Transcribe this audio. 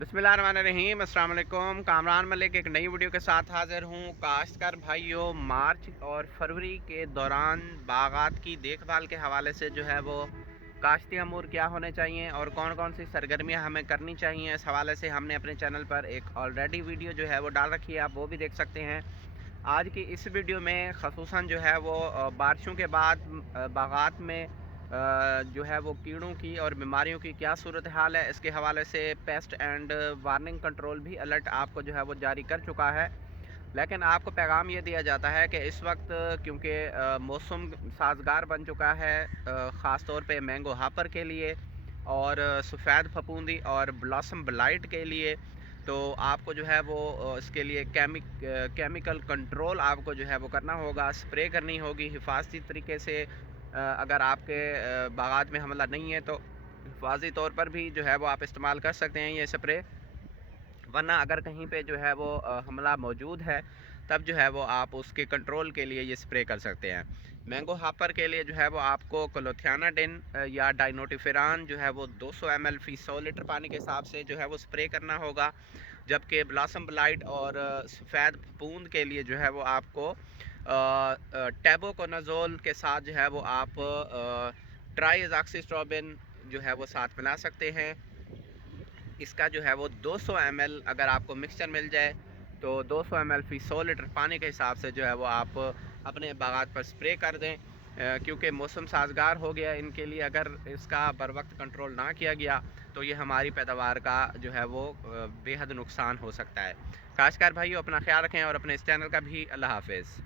बिस्मिल्लाहिर्रहमानिर्रहीम, अस्सलाम वालेकुम। कामरान मलिक एक नई वीडियो के साथ हाज़िर हूँ। काश्तकार भाइयों, मार्च और फरवरी के दौरान बागात की देखभाल के हवाले से जो है वो काश्ती अमूर क्या होने चाहिए और कौन कौन सी सरगर्मियाँ हमें करनी चाहिए, इस हवाले से हमने अपने चैनल पर एक ऑलरेडी वीडियो जो है वो डाल रखी है, आप वो भी देख सकते हैं। आज की इस वीडियो में ख़ुसूसन जो है वो बारिशों के बाद बागात में जो है वो कीड़ों की और बीमारियों की क्या सूरत हाल है, इसके हवाले से पेस्ट एंड वार्निंग कंट्रोल भी अलर्ट आपको जो है वो जारी कर चुका है। लेकिन आपको पैगाम ये दिया जाता है कि इस वक्त क्योंकि मौसम साजगार बन चुका है, ख़ास तौर पे मैंगो हापर के लिए और सफ़ेद फफूंदी और ब्लॉसम ब्लाइट के लिए, तो आपको जो है वो इसके लिए केमिकल कंट्रोल आपको जो है वो करना होगा, स्प्रे करनी होगी हिफाजती तरीके से। अगर आपके बागात में हमला नहीं है तो हिफाजती तौर पर भी जो है वो आप इस्तेमाल कर सकते हैं ये स्प्रे। वरना अगर कहीं पे जो है वो हमला मौजूद है, तब जो है वो आप उसके कंट्रोल के लिए ये स्प्रे कर सकते हैं। मैंगो हापर के लिए जो है वो आपको क्लोथियानाडिन या डाइनोटिफेरान जो है वो 200 ml फ़ी 100 लीटर पानी के हिसाब से जो है वो स्प्रे करना होगा। जबकि ब्लॉसम ब्लाइट और सफ़ेद फफूंद के लिए जो है वो आपको टैबोकोनाजोल के साथ जो है वो आप ट्राइएज़ॉक्सिस्ट्रोबिन जो है वो साथ मिला सकते हैं। इसका जो है वो 200 ml अगर आपको मिक्सचर मिल जाए तो 200 ml फ़ी 100 लीटर पानी के हिसाब से जो है वो आप अपने बागात पर स्प्रे कर दें, क्योंकि मौसम साजगार हो गया इनके लिए। अगर इसका बर वक्त कंट्रोल ना किया गया तो ये हमारी पैदावार का जो है वो बेहद नुकसान हो सकता है। काश्तकार भाइयों, अपना ख्याल रखें और अपने इस चैनल का भी। अल्लाह हाफिज़।